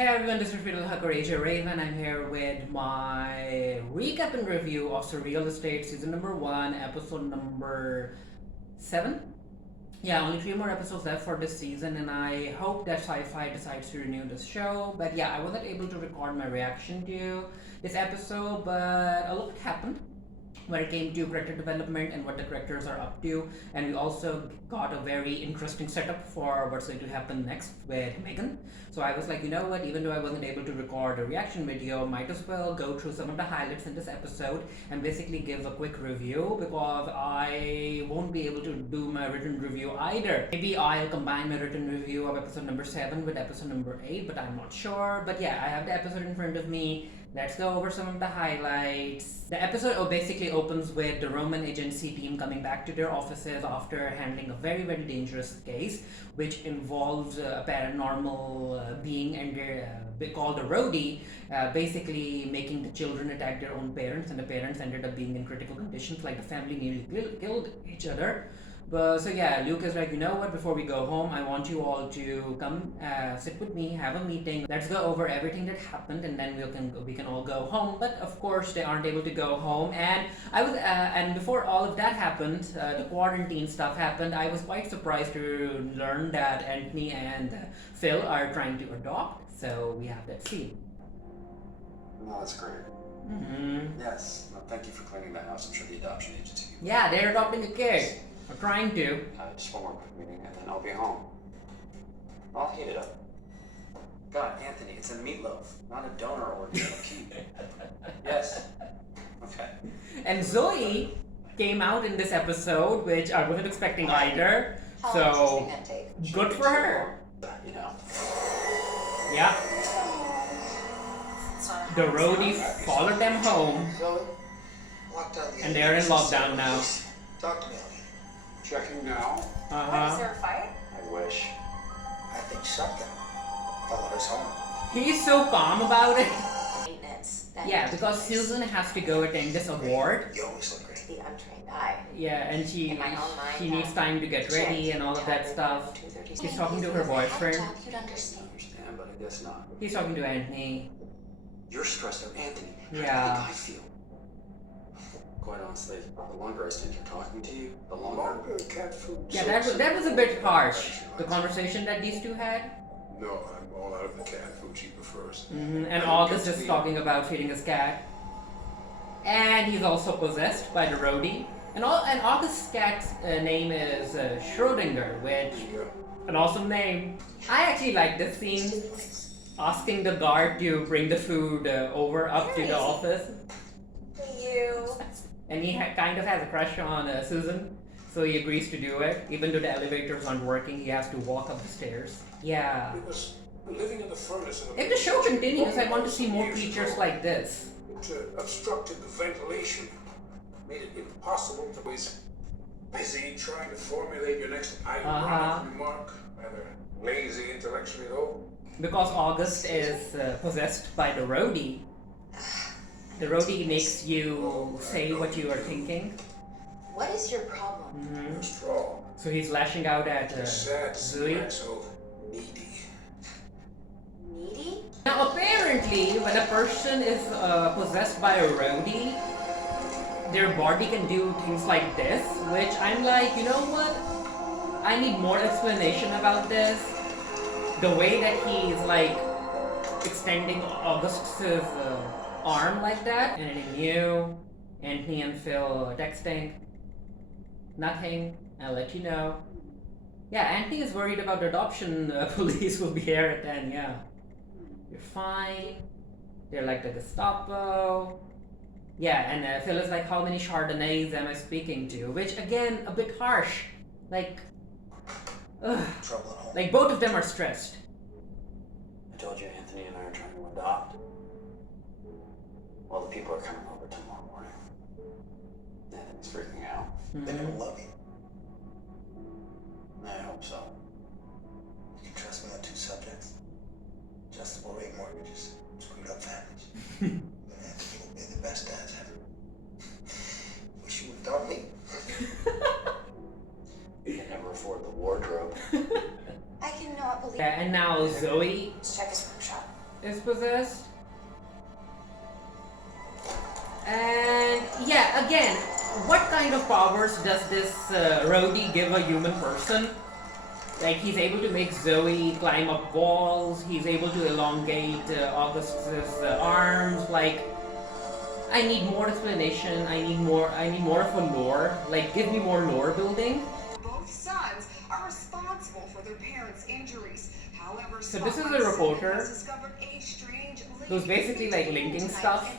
Hey everyone, this is Surreal Raven. I'm here with my recap and review of Surreal Estate Season number 1, episode number 7. Yeah, only 3 more episodes left for this season, and I hope that SYFY decides to renew this show. But yeah, I wasn't able to record my reaction to this episode, but a lot happened when it came to character development and what the characters are up to, and we also got a very interesting setup for what's going to happen next with Megan. So I was like, you know what, even though I wasn't able to record a reaction video, might as well go through some of the highlights in this episode and basically give a quick review, because I won't be able to do my written review either. Maybe I'll combine my written review of episode number 7 with episode number 8, but I'm not sure. But yeah, I have the episode in front of me. Let's go over some of the highlights. The episode basically opens with the Roman agency team coming back to their offices after handling a very, very dangerous case, which involves a paranormal being and called a roadie, basically making the children attack their own parents, and the parents ended up being in critical conditions, like the family nearly killed each other. So yeah, Luke is like, you know what, before we go home, I want you all to come sit with me, have a meeting. Let's go over everything that happened, and then we can all go home. But of course, they aren't able to go home. And and before all of that happened, the quarantine stuff happened. I was quite surprised to learn that Anthony and Phil are trying to adopt. So we have that scene. No, that's great. Mm-hmm. Yes. Well, thank you for cleaning the house. I'm sure the adoption agency. Yeah, they're adopting a kid. We're trying to. Just one more quick meeting, and then I'll be home. I'll heat it up. God, Anthony, it's a meatloaf, not a donor organ of keep. Yes. Okay. And Zoe came out in this episode, which I wasn't expecting either. How long So does this thing gonna take? good for her. You know. Yeah. It's not The roadie followed them home, Zoe, lock down the and they're in lockdown now. Talk to me, Ellie. Checking now. What, is Uh-huh. there a fire? I wish. I think something followed us home. He's so calm about it. Maintenance. that Yeah, needs to because be fixed. Susan has to go attend this award. You always look great. To the untrained eye. Yeah, and In my own mind, she needs time to get ready and all of that stuff. She's talking to her boyfriend. You'd understand. I understand, but I guess not. He's talking to Anthony. You're stressed out, Anthony. Yeah. How do you think I feel? Quite honestly, the longer I stand here talking to you, the longer. Longer cat food. Yeah, that was a bit harsh. The conversation that these two had. No, I'm all out of the cat food she prefers. And August is talking about feeding his cat. And he's also possessed by the roadie. And August's cat's name is Schrodinger, which an awesome name. I actually like this scene, asking the guard to bring the food over up to the office. You. And he kind of has a crush on Susan, so he agrees to do it. Even though the elevators aren't working, he has to walk up the stairs. Yeah. It was living in the furnace. If the show continues, I want to see more creatures like this. It obstructed the ventilation, made it impossible to be busy trying to formulate your next ironic remark. Rather lazy intellectually, though. Because August is possessed by the roadie. The roadie makes you say what you are thinking. What is your problem? You're strong. So he's lashing out at Sad, Zoe. and so needy. Needy? Now apparently, when a person is possessed by a roadie, their body can do things like this, which I'm like, you know what? I need more explanation about this. The way that he's like extending August's arm like that. And anything new? Anthony and Phil texting. Nothing. I'll let you know. Yeah, Anthony is worried about the adoption police will be here at 10, yeah. You're fine. They're like the Gestapo. Yeah, and Phil is like, how many Chardonnays am I speaking to? Which, again, a bit harsh. Like, ugh. Trouble at home. Like, both of them are stressed. I told you Anthony and I are trying to adopt. Well, the people are coming over tomorrow morning. Anthony's freaking out. They're gonna love you. I hope so. You can trust me on 2 subjects. Adjustable rate mortgages, screwed up families. And Anthony will be the best dads ever. Wish you would adopt me. You can never afford the wardrobe. I cannot believe. Yeah, and now Zoe. Let's check his workshop. is possessed. And yeah, again, what kind of powers does this roadie give a human person? Like, he's able to make Zoe climb up walls, he's able to elongate August's arms. Like, I need more explanation, I need more of a lore. Like, give me more lore building. Both sons are responsible for their parents' injuries. However, So this is a reporter who's basically like linking stuff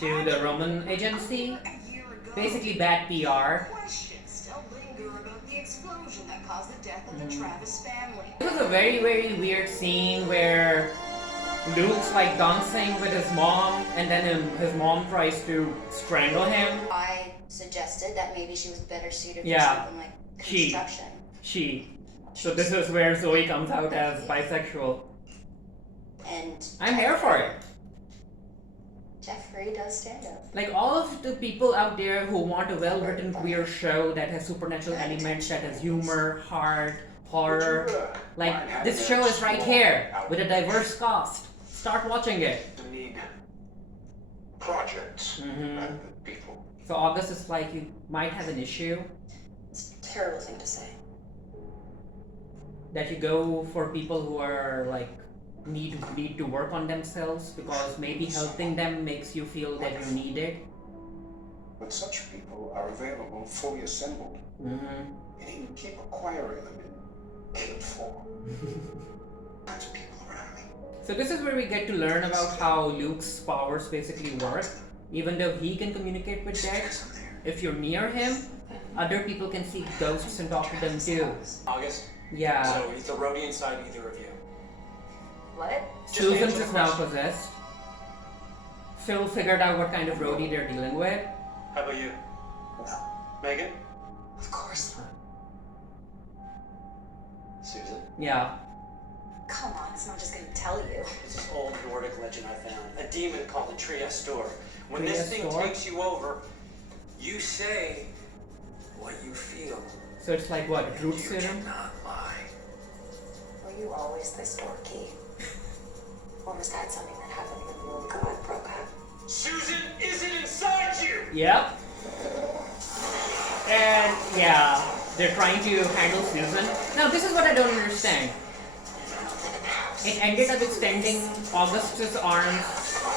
to the Roman agency. Basically bad PR. Questions still linger about the explosion that caused the death of the Travis family. This was a very, very weird scene where Luke's like dancing with his mom, and then his mom tries to strangle him. I suggested that maybe she was better suited for Yeah. something like She. construction. So this is where Zoe comes out as bisexual. And I'm here for it. Jeffrey does stand up. Like, all of the people out there who want a well-written queer show that has supernatural elements, that has humor, heart, horror, like, this show is right here with a diverse cast. Start watching it. We need projects rather than people. So August is like, you might have an issue It's a terrible thing to say. that you go for people who are like need to work on themselves because maybe helping them makes you feel that you need it. When such people are available, fully assembled, you need to keep acquiring them and cared for. Lots of people around me. So this is where we get to learn about how Luke's powers basically work. Even though he can communicate with dead, Yes, I'm there. if you're near him, other people can see ghosts and talk to them too. August? Yeah. So is the roadie inside either of you? What? Susan's is now possessed. Phil figured out what kind of roadie they're dealing with. How about you? No, Megan? Of course not. Susan? Yeah. Come on, it's not just gonna tell you. It's this old Nordic legend I found. A demon called the Triastor. When this thing Triastor? takes you over, you say what you feel. So it's like what, root You serum? cannot lie. Were you always this dorky? Or was that something that happened when you and God broke up? Susan isn't inside you! Yep. And yeah, they're trying to handle Susan. Now this is what I don't understand. It ended up extending Augustus' arms.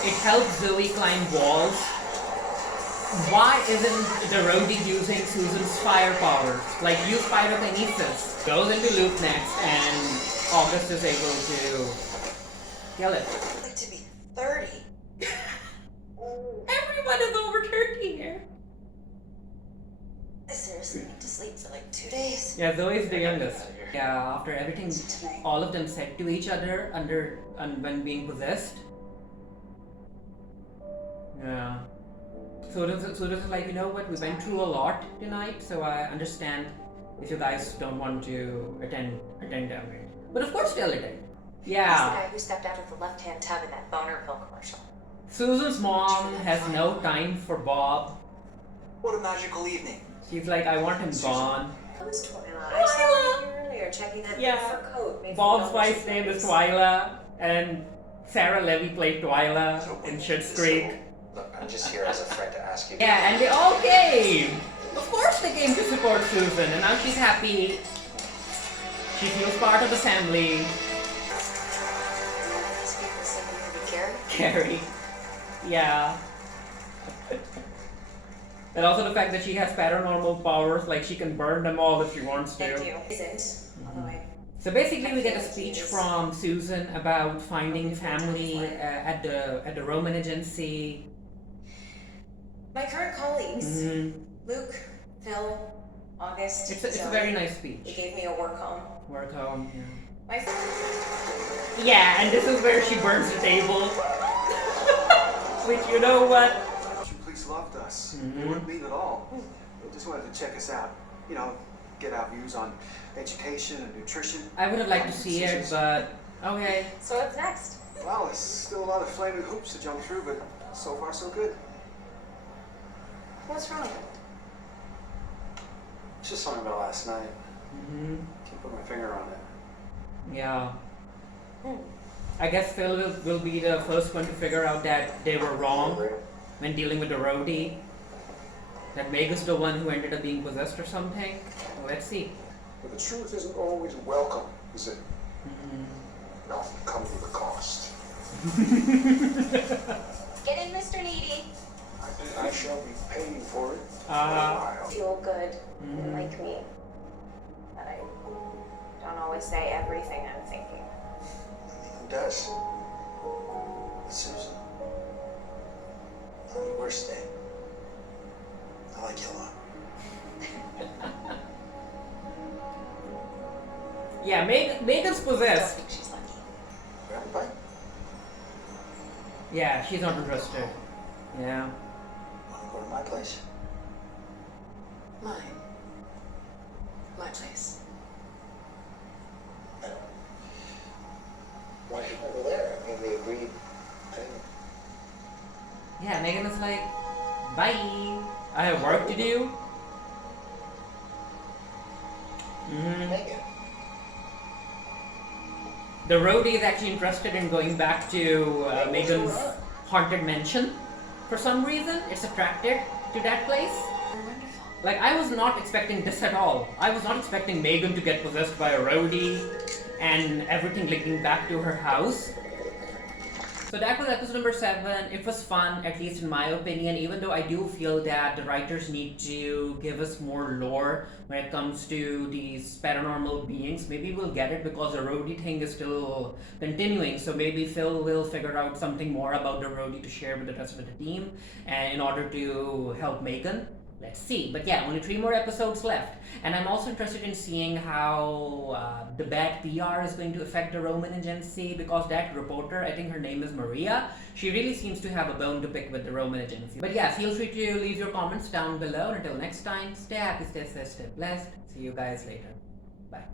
It helped Zoe climb walls. Why isn't the roadie using Susan's fire powers? Like, use pyrokinesis. Goes into Luke next, and August is able to kill it. I'd like to be 30. Everyone is over 30 here. I seriously need to sleep for like 2 days. Yeah, Zoe's the youngest. Yeah, after everything Tonight. all of them said to each other when being possessed. Yeah. So this is like, you know what, we went through a lot tonight, so I understand if you guys don't want to attend them. But of course they'll attend. He's the Yeah. guy who stepped out of the left-hand tub in that boner pill commercial. Susan's mom has no time for Bob. What a magical evening. She's like, I want him gone. Who's Twyla? I saw you earlier checking that Yeah. big fur coat. Made Bob's from wife's name is Twyla, and Sarah Levy played Twyla in Schitt's Creek. Look, I'm just here as a friend to ask you. Yeah, and they all came! Of course they came to support Susan, and now she's happy. She feels part of the family. These people said we would be Gary. Carrie. Yeah. And also the fact that she has paranormal powers, like she can burn them all if she wants to. Thank you. Isn't. Although I So basically, we get a speech from Susan about finding family at the Roman agency. My current colleagues, Mhm. Luke, Phil, August. It's a Zoe, very nice They speech. gave me a work home. Work home. My Yeah, and this is where she burns the table. Which, you know what? You police loved us. Mhm. They weren't mean at all. They just wanted to check us out. You know, get our views on education and nutrition. I would have liked to see it, but okay. So what's next? Well, there's still a lot of flaming hoops to jump through, but so far so good. What's wrong? It's just something about last night. Hmm. Can't put my finger on it. Yeah. I guess Phil will be the first one to figure out that they were wrong when dealing with the roadie. That Megan's the one who ended up being possessed or something. Well, let's see. But the truth isn't always welcome, is it? It often comes with a cost. Get in, Mr. Needy. I shall be paying for it. Feel good. You like me. But I don't always say everything I'm thinking. Who does? Susan. On your worst day. I like you a lot. Yeah, Megan's I possessed. think she's lucky. Grab a bite? Yeah, she's not interested. Yeah. Wanna go to my place? Mine. My place. No. Why should I go there? I mean, we agreed. I didn't. Yeah, Megan is like, bye. I have work to do. Megan. The roadie is actually interested in going back to Megan's haunted mansion. For some reason, it's attracted to that place. Wonderful. Like, I was not expecting this at all. I was not expecting Megan to get possessed by a roadie and everything linking back to her house. So that was episode number 7. It was fun, at least in my opinion, even though I do feel that the writers need to give us more lore when it comes to these paranormal beings. Maybe we'll get it because the roadie thing is still continuing, so maybe Phil will figure out something more about the roadie to share with the rest of the team and in order to help Megan. Let's see. But yeah, only 3 more episodes left. And I'm also interested in seeing how the bad PR is going to affect the Roman agency, because that reporter, I think her name is Maria, she really seems to have a bone to pick with the Roman agency. But yeah, feel free to leave your comments down below. Until next time, stay happy, stay safe, stay blessed. See you guys later. Bye.